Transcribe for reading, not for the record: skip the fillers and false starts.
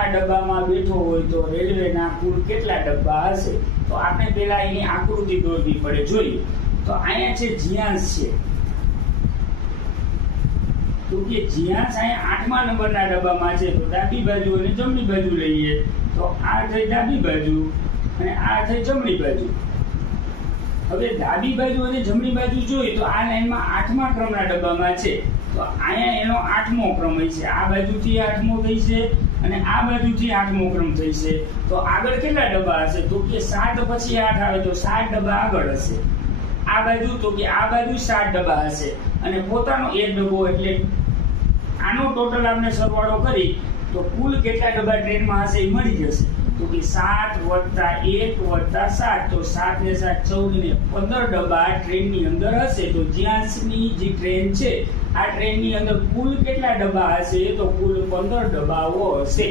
આ ડબ્બામાં બેઠો હોય તો રેલવેના કુલ કેટલા ડબ્બા હશે? તો આપણે પહેલા એની આકૃતિ દોરવી પડે. જોઈએ તો અહીંયા છે જ્યાંશ છે, તો કે જ્યાંશ અહીંયા 8મા નંબરના ડબ્બામાં છે. તો ડાબી બાજુ અને જમણી બાજુ લઈએ તો આ થઈ ડાબી બાજુ અને આ થઈ જમણી બાજુ. હવે ડાબી બાજુ અને જમણી બાજુ જોઈએ તો આ લાઈનમાં 8મા ક્રમના ડબ્બામાં છે. તો અહીંયા એનો 8મો ક્રમ છે. આ બાજુથી 8મો થઈ છે અને આ બાજુથી 8મો ક્રમ થઈ છે. તો આગળ કેટલા ડબ્બા હશે? તો કે 7 પછી 8 આવે તો 7 ડબ્બા આગળ હશે. આ બાજુ તો કે આ બાજુ 7 ડબ્બા હશે અને પોતાનો એક ડબ્બો, એટલે આનો ટોટલ આપણે સરવાળો કરી તો કુલ કેટલા ડબ્બા ટ્રેનમાં હશે એ મળી જશે. તો કે 7 + 1 + 7, તો 7 ને 7 14 ને 15 ડબ્બા ટ્રેનની અંદર હશે. તો જ્યાંની જે ટ્રેન છે આ ટ્રેનની અંદર કુલ કેટલા ડબ્બા હશે? તો કુલ 15 ડબ્બાઓ હશે.